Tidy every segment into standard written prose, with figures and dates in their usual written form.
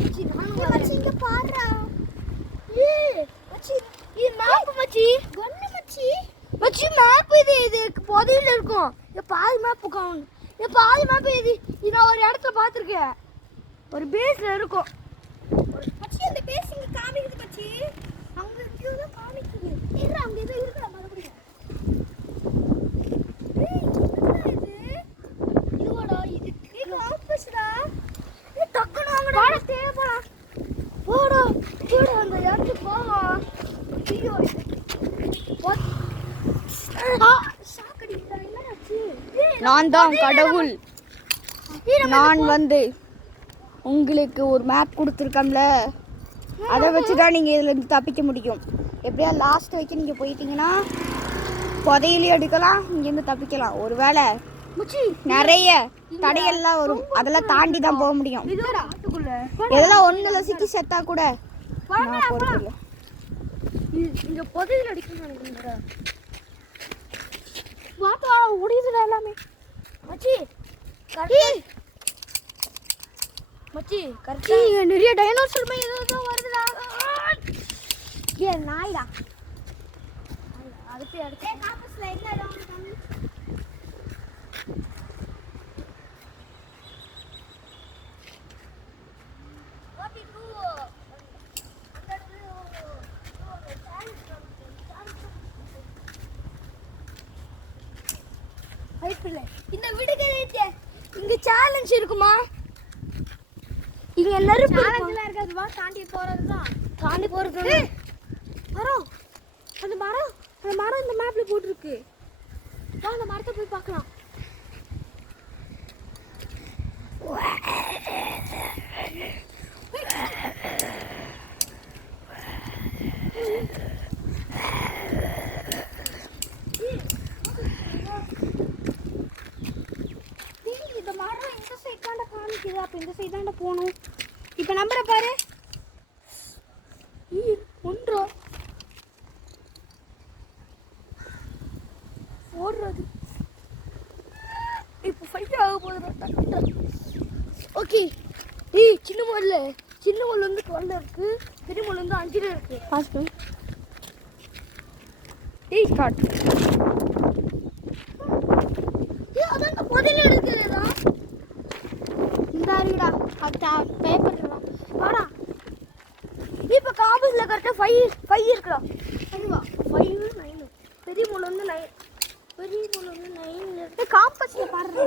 மச்சி நானும் வரேன். மச்சி இங்க பாருடா. மச்சி இது மேப் மச்சி. கண்ணு மச்சி. மச்சி மேப் இது பொதியில இருக்கும். இது பாதி மேப் காணும். இது பாதி மேப் இது நான் ஒரு இடத்துல பாத்துர்க்கேன். ஒரு பேஸ்ல இருக்கும். மச்சி அந்த பேஸ் இங்க காமிக்குது மச்சி. அங்க கியூல காமிக்குது. இல்ல அங்க ஏதோ இருக்குடா மறுபடியும். ஏய் இது இதுவாடா இது காம்பஸ்டா. இது டக்குனு வாங்கடா. வாடா தேவடா. போடா போடா அந்த இடத்துக்கு போவா. ஐயோ நான் தான் கடவுள். நான் வந்து உங்களுக்கு ஒரு மேப் கொடுத்துருக்கேன்ல, அதை வச்சு தான் நீங்கள் இதுலேருந்து தப்பிக்க முடியும். எப்படியா லாஸ்ட் வரைக்கும் நீங்கள் போயிட்டீங்கன்னா புதையிலையும் எடுக்கலாம், இங்கேருந்து தப்பிக்கலாம். ஒரு வேளை நிறைய தடையெல்லாம் வரும், அதெல்லாம் தாண்டி தான் போக முடியும். இதெல்லாம் ஒன்றில் சிக்கி செத்தா கூட நான் பொறுப்பில்லை. இங்கே புதையில் அடிக்கணும். வாட்டா ஓடிதுடா எல்லாமே. மச்சி மச்சி கரெக்டா இங்க நிறைய டைனோசர் மாதிரி ஏதோ வருதுடா. ஏ நாய்டா. அடுத்து அடுத்து காம்பஸ்ல என்ன இடம் வந்து வாட் டு இந்த விடுகதை இங்க சேலஞ்ச் இருக்குமா? இங்க எல்லாரும் சேலஞ்ச்ல இருக்காதுவா, தாண்டி போறதுதான். தாண்டி போறது மரம். அந்த மரம் இந்த மேப்ல போட்டுருக்கு. வா அந்த மரத்தை போய் பார்க்கலாம். அப்ப இந்த சைடு தான் போகணும். இப்ப நம்பரை பாரு. ஒன்றா ஓடுறது. இப்போ ஃபைட் ஆக போகுது. ஓகே சின்ன முள்ள வந்து 12 இருக்கு, பெரிய முள்ள வந்து 5 இருக்கு. Fast start. அதான் முதல்ல எடுக்கிறதா இந்த அறிடா. அத்தா பேப்பர் வாடா. இப்போ காம்பஸ்ல கரெக்டா 5 இருக்குடா. அதுவா 5 9. பெரிய முள்ள வந்து 9. பெரிய முள்ள வந்து 9 இருக்கு. காம்பஸ்ல பாருங்க.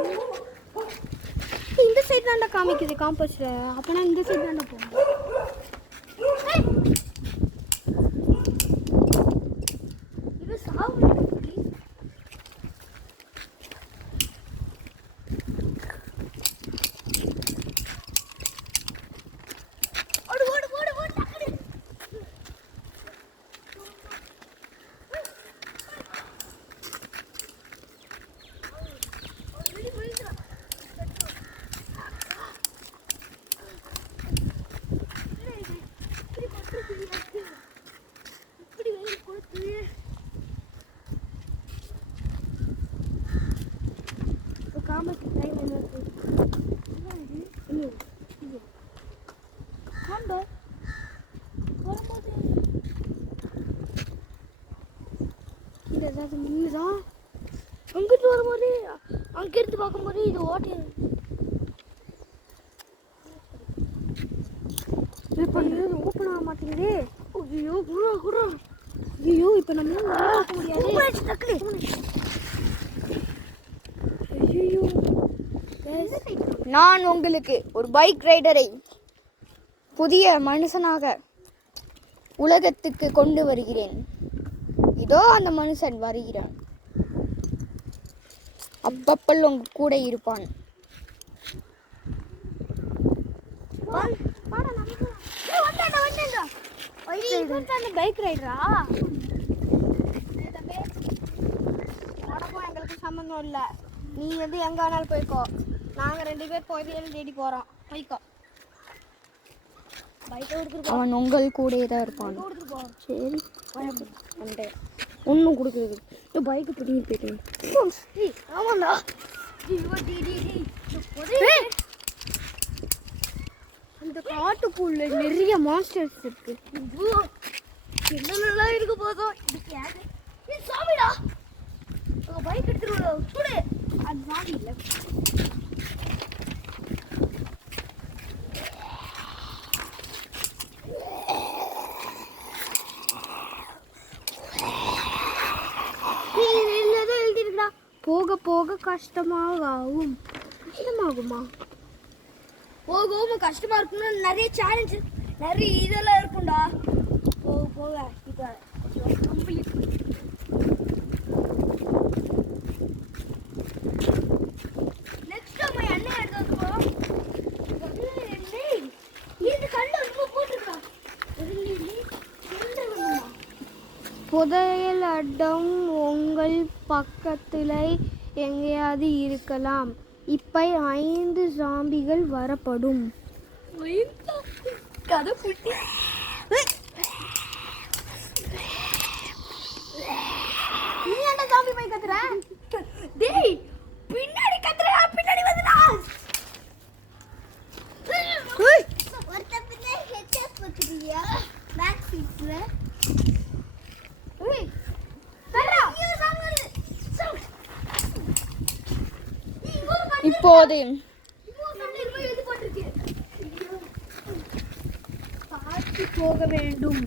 இந்த சைடு தான்டா காமிக்குது காம்பஸ்ல. அப்பனா இந்த சைடு தான்டா போணும். இது சாவு. அங்கிட்டு வரும்போது அங்கிருந்து பார்க்கும்போது இது ஓட்டை ஓப்பன் ஆக மாட்டேங்குது. ஐயோ குரா ஐயோ இப்போ நம்ம பார்க்க முடியாது. ஐயோ நான் உங்களுக்கு ஒரு பைக் ரைடரை புதிய மனுஷனாக உலகத்துக்கு கொண்டு வருகிறேன். இதோ அந்த மனுஷன் வருகிறான். அப்பப்பல் உங்க கூட இருப்பான். பைக் ரைடரா? எங்களுக்கு சம்மந்தம் இல்லை. நீ வந்து எங்க வேணாலும் போய்க்கோ. நாங்கள் 2 பேர் போய் தேடி போறோம். போய்க்கோ. அவன் உங்கள் கூட தான் இருப்பான். சரி ஒன்றும் கொடுக்குறது. பைக்கு பிடிங்கி போயிட்டேன். ஆமாண்டா இந்த காட்டுக்குள்ள நிறைய மான்ஸ்டர்ஸ் இருக்கு. என்னென்னலாம் இருக்க போதும். இதுக்கு யாரு சாமிடா பைக் எடுத்துட்டு சுடு. அது சாமி இல்லை. எழுதிருக்கா போக போக கஷ்டமாகும். கஷ்டமாகுமா? போக போக கஷ்டமா இருக்கும்னா நிறைய சேலஞ்சு நிறைய இதெல்லாம் இருக்கும்டா. போக போக இதை கொஞ்சம் கம்ப்ளீட். நெக்ஸ்ட் நம்ம என்ன எடுத்துக்கோம். இது கண்டு ரொம்ப போட்டுருக்கா. புதையல் அடம் உங்கள் பக்கத்துல எங்கேயாவது இருக்கலாம். இப்ப 5 ஜாம்பிகள் வரப்படும். கதை புட்டி நீ என்ன ஜாம்பி போய் கத்துற? டேய் பின்னாடி கத்துற. பின்னாடி வந்துடா. ஒருத்த பின்னாடி ஹெட்செட் போட்டுறியா? பேக் சீட்ல. ஏய் வரடா. இப்போது பார்த்து போக வேண்டும்.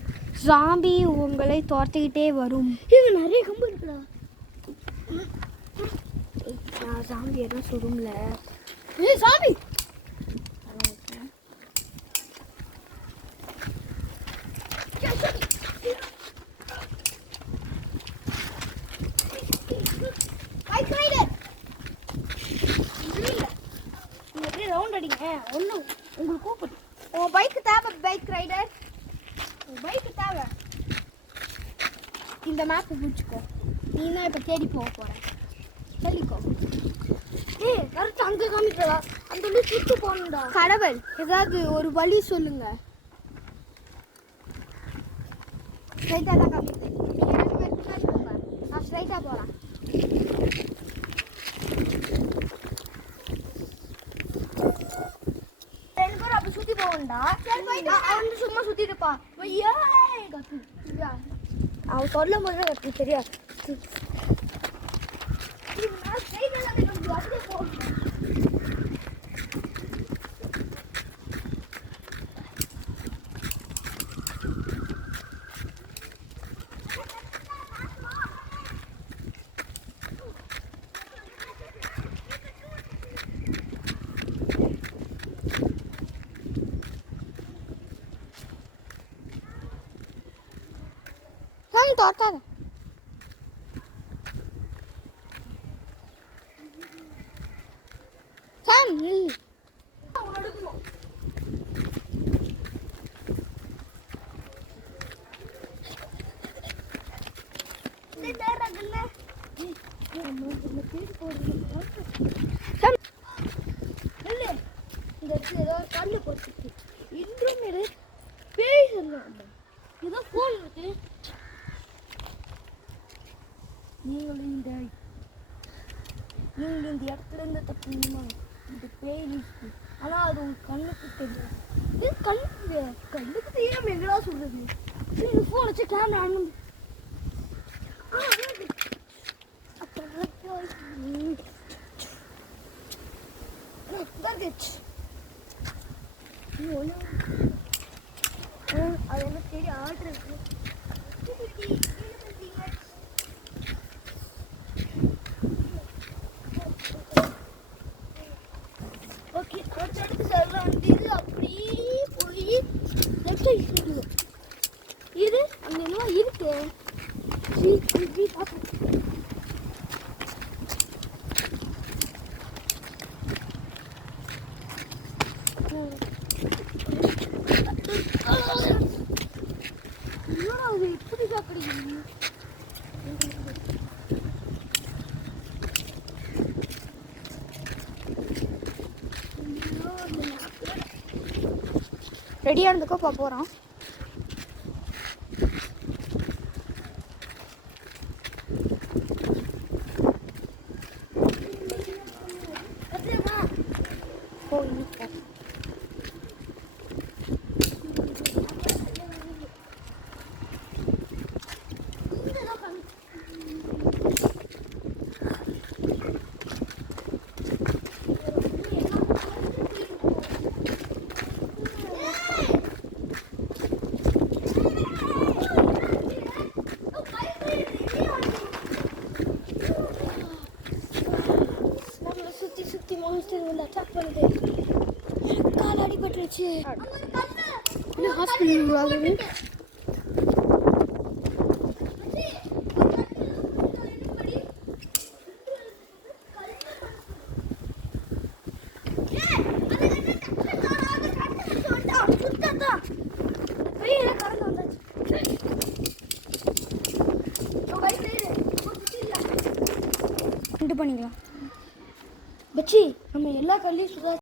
ஜாம்பி உங்களை துரத்திக்கிட்டே வரும். இது நிறைய கம்பு இருக்குடா. நான் ஜாம்பி எதுவும் சுடும்ல. ஏய் ஜாம்பி ரவுண்ட் அடிங்க. ஒன்றும் உங்களுக்கு கூப்பிடு. உன் பைக்கு தேவை. பைக் ரைடர் உன் பைக்கு தேவை. இந்த மேப்பை பிடிச்சிக்கோ. நீ தான் இப்போ தேடி போக போகிறேன். சொல்லிக்கோ. ஏய் கரெக்டாக அங்கே காமிக்கிறா. அந்த வழி சுட்டு போகணும்டா. கடவுள் ஏதாவது ஒரு வழி சொல்லுங்க. ஸ்ட்ரைட்டாக தான் காமிக்கிறேன். நீங்கள் 2 பேர் பின்னாடி போங்க. நான் ஸ்ட்ரைட்டாக போகிறேன். சுத்தி போகண்டா. அவன் சும்மா சுத்திட்டு இருப்பா. அவன் சொல்லும் போது கத்து சரியா. தோட்டாத சாம் நீ ஏதோ கண்ணு போட்டு இன்றும் பேய் சொல்லாம ஏதோ போன் இருக்கு. நீங்கள் இந்த இடத்துல இருந்து தப்புமா இந்த பேய் இருக்கு. ஆனால் அது உங்க கண்ணுக்கு தெரியும். இது கண்ணுக்கு தெரியாம எங்கடா சொல்றது? இந்த ஃபோன் வச்சு கேமரா ஆன் அது என்ன சரி ஆர்டர் இருக்கு. ஓகே அடுத்தடுத்து சைடில் வந்து இது அப்படியே போய் லெஃப்ட் சைடு இது அங்கே என்ன இருக்கு. என்னடா அது எப்படி சாப்பிடுங்க? ரெடியாக இருந்துக்கோ போகிறோம். மான்ஸ்டர் வந்து அட்டாக் பண்ணுது. கால் அடிபட்டுருச்சு. இன்னும் ஹாஸ்பிட்டல் உருவாகுது. பண்ணிக்கலாம் பச்சி நம்ம எல்லா கல்லையும் சுதா